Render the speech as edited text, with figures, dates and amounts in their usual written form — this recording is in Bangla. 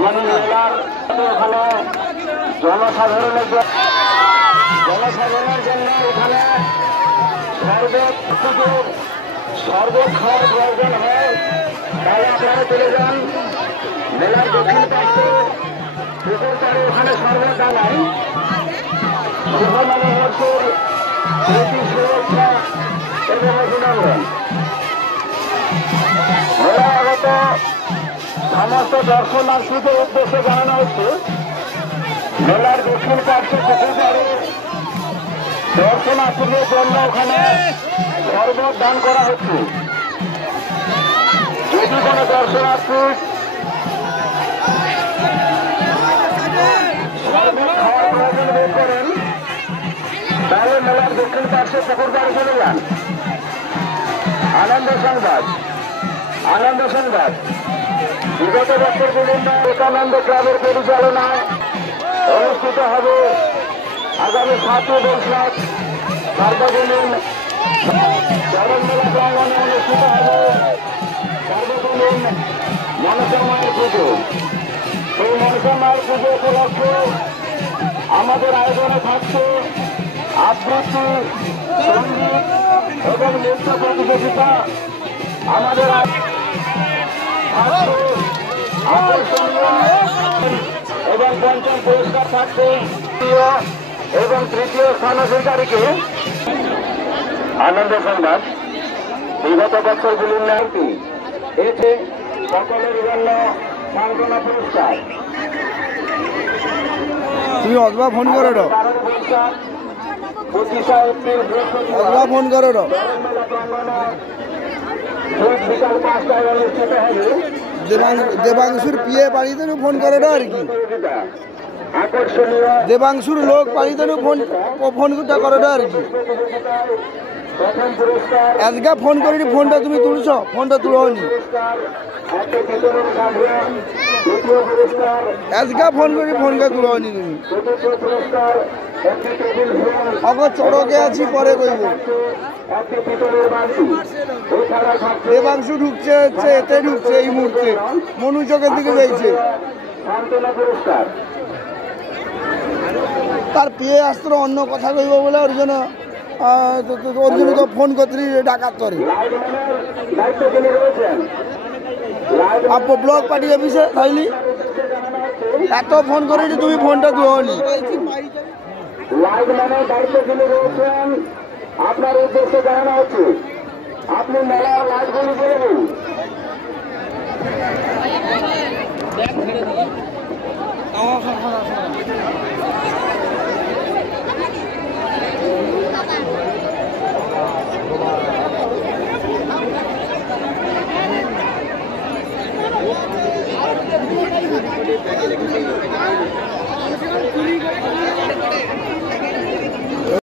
আমাদের জেলার ওখানে জনসাধারণের জন্য এখানে শরবত খাওয়ার প্রয়োজন হয়। তাই আপনারা চলে যান মেলার দক্ষিণ পাশে পুকুর পাড়ে, ওখানে শরবত ডাঙায় শুভ নববর্ষের প্রীতি শুভেচ্ছা এবং অভিনন্দন। মেলা আগত সমস্ত দর্শনার্থীদের উদ্দেশ্যে জানানো হচ্ছে মেলার দক্ষিণ পার্শ্বে পুকুর পাড়ে দর্শনার্থীদের জন্য ওখানে শরবত দান করা হচ্ছে। যদি কোনো দর্শনার্থী শরবত খাওয়ার প্রয়োজন বোধ করেন তাহলে মেলার দক্ষিণ পার্শ্বে পুকুর পাড়ে চলে যান। আনন্দ সংবাদ বিগত বছরগুলি বিবেকানন্দ ক্লাবের পরিচালনায় অনুষ্ঠিত হবে আগামী 7 বৈশাখ সার্বজনীন চরণ মেলা প্রাঙ্গণে অনুষ্ঠিত হবে সার্বজনীন মনসা মায়ের পুজো। সেই মনসা মায়ের পুজো উপলক্ষে আমাদের আয়োজনে থাকছে আবৃত্তি, সঙ্গীত এবং নৃত্য প্রতিযোগিতা। আমাদের এবং পঞ্চম পুরস্কার থাকছে এবং তৃতীয় স্থান অধিকারীকে। আনন্দ সংবাদ বিগত বছরগুলির ন্যায়টি এতে সকলের জন্য সান্ত্বনা পুরস্কার। তুমি অথবা ফোন করো 25 এপ্রিল অথবা ফোন করো বিকাল 5টায় অনুষ্ঠিত হবে। দেবাংশুর পিয়ে বাড়িতে ফোন করে আর কি আকর্ষণীয় দেবাংশুর লোক বাড়িতে ফোনটা করে আর কি। প্রথম পুরস্কার আজকে ফোন করিনি, ফোনটা তুমি তুলছ, ফোনটা তুলোনি। আজকে ফোন করি, ফোনটা তুলোনি তুমি। অগো চড়কে আছি, পরে কইব। দেবাংশু ঢুকছে, এতে ঢুকছে এই মুহূর্তে, মনু চোখের দিকে যাইছে। তার পেয়ে আসতো অন্য কথা কইব বলে ওর জন্য তো ফোন করতে ডাকাত করে। ব্লক পার্টি অফিসে তাইলি এত ফোন করে যে তুমি ফোনটা তুলোনি। আপনার উদ্দেশ্যে জানানো হচ্ছে আপনি মেলার লাইটগুলি বলে দিন।